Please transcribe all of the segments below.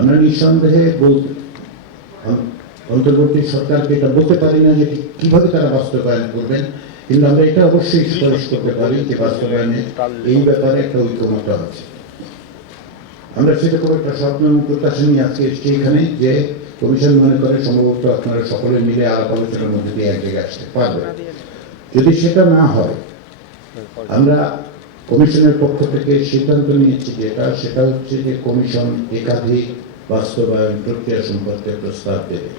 আমরা নিঃসন্দেহে বলতে অন্তর্বর্তী সরকারকে এটা বলতে পারি না যে কীভাবে তারা বাস্তবায়ন করবেন, কিন্তু আমরা এটা অবশ্যই সুপারিশ করতে পারি যে বাস্তবায়নে এই ব্যাপারে একটা ঐক্যমত আছে। আমরা সেরকম একটা স্বপ্ন এবং প্রত্যাশা নিয়ে আজকে এসেছি এখানে যে কমিশন মনে করে সম্ভবত আপনারা সকলে মিলে আলাপ আলোচনার মধ্যে দিয়ে এক জায়গায় আসতে পারবেন। যদি সেটা না হয়, আমরা কমিশনের পক্ষ থেকে সিদ্ধান্ত নিয়েছি যেটা সেটা হচ্ছে যে কমিশন একাধিক বাস্তবায়ন প্রক্রিয়া সম্পর্কে প্রস্তাব দেবে।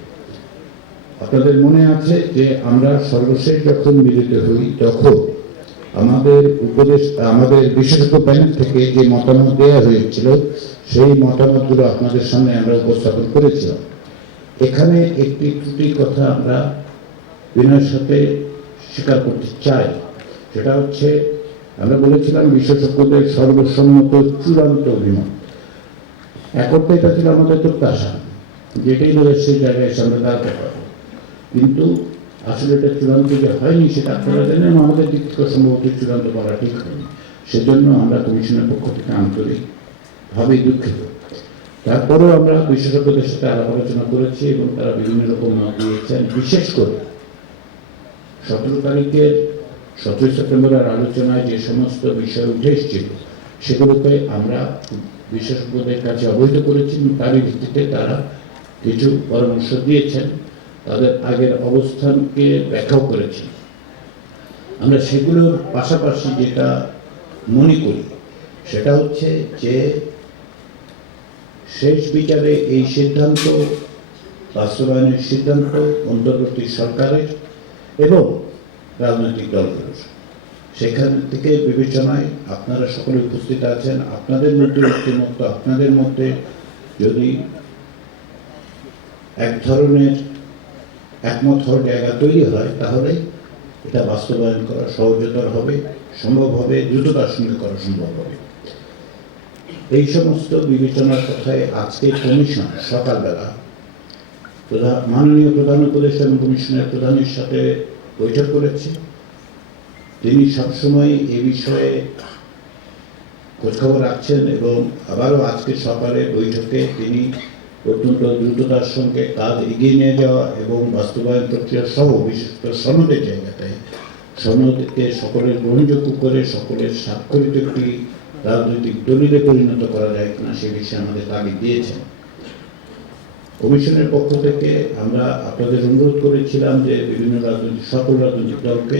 আপনাদের মনে আছে যে আমরা সর্বশেষ যখন মিলিত হই, তখন আমাদের উপদেশ, আমাদের বিশেষজ্ঞ প্যানেল থেকে যে মতামত দেওয়া হয়েছিল, সেই মতামতগুলো আপনাদের সামনে আমরা উপস্থাপন করেছিলাম। এখানে একটি ত্রুটির কথা আমরা বিনয়ের সাথে স্বীকার করতে চাই, সেটা হচ্ছে আমরা বলেছিলাম বিশেষজ্ঞদের সর্বসম্মত চূড়ান্ত অভিমত। এক অর্থে এটা ছিল আমাদের প্রত্যাশা, যেটাই বলে সেই জায়গায় আমরা দাঁড়াতে পারব। কিন্তু আসলে এটা চূড়ান্ত যে হয়নি, সেটা আপনারা জানেন, আমাদের দিক থেকে সম্ভবত চূড়ান্ত করা ঠিক হয়নি। সেজন্য আমরা কমিশনের পক্ষ থেকে আন্তরিকভাবেই দুঃখিত। তারপরেও আমরা বিশেষজ্ঞদের সাথে আলাপ আলোচনা করেছি এবং তারা বিভিন্ন রকম মত দিয়েছেন, বিশেষ করে সতেরো তারিখের সতেরোই সেপ্টেম্বরের আলোচনায় যে সমস্ত বিষয় উঠে এসেছিল সেগুলোকে আমরা বিশেষজ্ঞদের কাছে অবহিত করেছি তারই ভিত্তিতে তারা কিছু পরামর্শ দিয়েছেন, তাদের আগের অবস্থানকে ব্যাখ্যাও করেছেন। আমরা সেগুলোর পাশাপাশি যেটা মনে করি, সেটা হচ্ছে যে শেষ বিচারে এই সিদ্ধান্ত, বাস্তবায়নের সিদ্ধান্ত অন্তর্বর্তী সরকারের এবং রাজনৈতিক দলগুলোর সেখান থেকে বিবেচনায় আপনারা সকলে উপস্থিত আছেন, আপনাদের মধ্যে ঐক্যমত্য, আপনাদের মধ্যে যদি এক ধরনের একমত হওয়ার জায়গা তৈরি হয়, তাহলে এটা বাস্তবায়ন করা সহজতর হবে, সম্ভব হবে, দ্রুততার সঙ্গে করা সম্ভব হবে। এই সমস্ত বিবেচনার কথায় আজকে কমিশন সকালবেলা প্রধান মাননীয় প্রধান উপদেষ্টা এবং কমিশনের প্রধানের সাথে বৈঠক করেছে। তিনি সবসময় এ বিষয়ে খোঁজখবর রাখছেন এবং আবারও আজকে সকালে বৈঠকে তিনি অত্যন্ত দ্রুততার সঙ্গে কাজ এগিয়ে নিয়ে যাওয়া এবং বাস্তবায়ন প্রক্রিয়া সহ বিশেষ করে সনদের জায়গাটায়, সনদকে সকলের গ্রহণযোগ্য করে সকলের স্বাক্ষরিত একটি রাজনৈতিক দলিলে পরিণত করা যায় কিনা সে বিষয়ে আমাদের তাগিদ দিয়েছেন। কমিশনের পক্ষ থেকে আমরা আপনাদের অনুরোধ করেছিলাম যে বিভিন্ন রাজনৈতিক, সকল রাজনৈতিক দলকে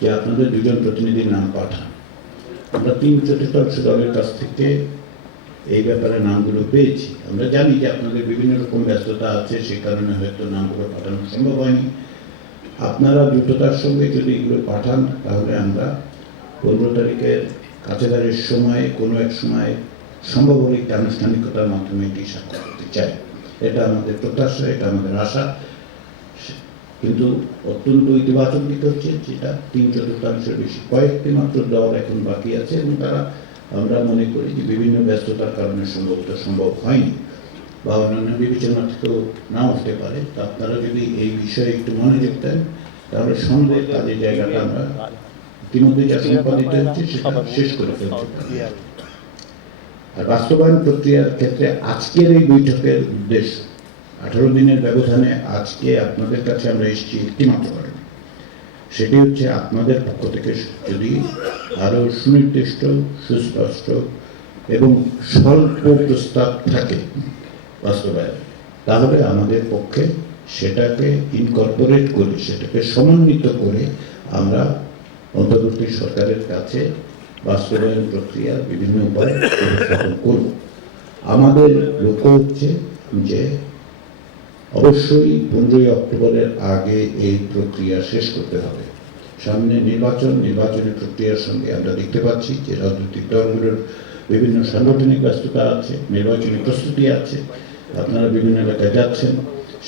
যে আপনাদের দুজন প্রতিনিধির নাম পাঠান। আমরা তিন চতুর্থাংশ দলের কাছ থেকে এই ব্যাপারে নামগুলো পেয়েছি। আমরা জানি যে আপনাদের বিভিন্ন রকম ব্যস্ততা আছে, সে কারণে হয়তো নামগুলো পাঠানো সম্ভব হয়নি। আপনারা দ্রুততার সঙ্গে যদি এগুলো পাঠান, তাহলে আমরা পনেরো তারিখের কাছাকাছির সময়, কোনো এক সময় সম্ভব হলে আনুষ্ঠানিকতার মাধ্যমে এটি স্বাক্ষর করতে চাই। এটা আমাদের প্রত্যাশা এটা আমাদের আশা। কিন্তু অত্যন্ত ইতিবাচক দিক হচ্ছে যেটা তিন চতুর্থাংশের বেশি। কয়েকটি মাত্র দল এখন বাকি আছে এবং তারা আমরা মনে করি যে বিভিন্ন ব্যস্ততার কারণে সম্ভবত সম্ভব হয়নি বা অন্যান্য বিবেচনা থেকেও না হতে পারে। তা আপনারা যদি এই বিষয়ে একটু মনোযোগ দেন, তাহলে সন্দেহের কাজের জায়গাটা আমরা ইতিমধ্যে যা সম্পাদিত হচ্ছে সেটা শেষ করে ফেলতে পারি। বাস্তবায়ন প্রক্রিয়ার ক্ষেত্রে আজকের এই বৈঠকের উদ্দেশ্য, আঠারো দিনের ব্যবধানে আজকে আপনাদের কাছে আমরা এসেছি একটি মাত্র কারণে। সেটি হচ্ছে আপনাদের পক্ষ থেকে যদি আরও সুনির্দিষ্ট, সুস্পষ্ট এবং স্বল্প প্রস্তাব থাকে বাস্তবায়ন, তাহলে আমাদের পক্ষে সেটাকে ইনকর্পোরেট করে, সেটাকে সমন্বিত করে আমরা অন্তর্বর্তী সরকারের কাছে বাস্তবায়ন প্রক্রিয়ার বিভিন্ন উপায় আমাদের লক্ষ্য হচ্ছে যে অবশ্যই পনেরোই অক্টোবরের আগে এই প্রক্রিয়া শেষ করতে হবে। সামনে নির্বাচন, নির্বাচনী প্রক্রিয়ার সঙ্গে আমরা দেখতে পাচ্ছি যে রাজনৈতিক দলগুলোর বিভিন্ন সাংগঠনিক ব্যস্ততা আছে, নির্বাচনী প্রস্তুতি আছে, আপনারা বিভিন্ন এলাকায় যাচ্ছেন,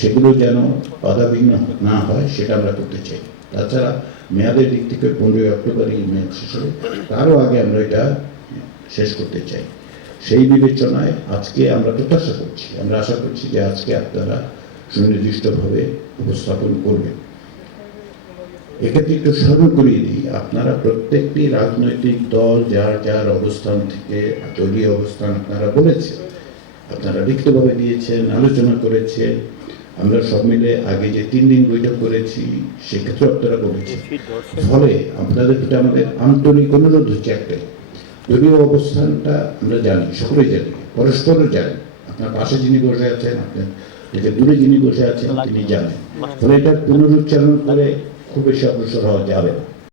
সেগুলো যেন বাধাবিঘ্ন না হয়, সেটা আমরা করতে চাই। তাছাড়া মেয়াদের দিক থেকে পনেরোই অক্টোবরই মেয়াদ শেষ হবে। তারও আগে আমরা এটা শেষ করতে চাই। সেই বিবেচনায় আজকে আমরা প্রত্যাশা করছি, আমরা আশা করছি যে আজকে আপনারা সুনির্দিষ্টভাবে উপস্থাপন করবেন। এক্ষেত্রে একটু স্মরণ করিয়ে দিই, আপনারা প্রত্যেকটি রাজনৈতিক দল, যার যার অবস্থান থেকে দলীয় অবস্থান আপনারা বলেছেন, আপনারা লিখিতভাবে দিয়েছেন, আলোচনা করেছেন আমরা সব মিলে আগে যে তিন দিন বৈঠক করেছি, সেক্ষেত্রে আপনারা করেছেন ফলে আপনাদের যেটা আমাদের আন্তরিক অনুরোধ হচ্ছে একটাই। দলীয় অবস্থানটা আমরা জানি, সকলেই জানি, পরস্পরও জানি। আপনার পাশে যিনি বসে আছেন, আপনার থেকে দূরে যিনি বসে আছেন, তিনি জানেন। ফলে এটা পুনরুচ্চারণ করে খুব বেশি অগ্রসর হওয়া যাবে না।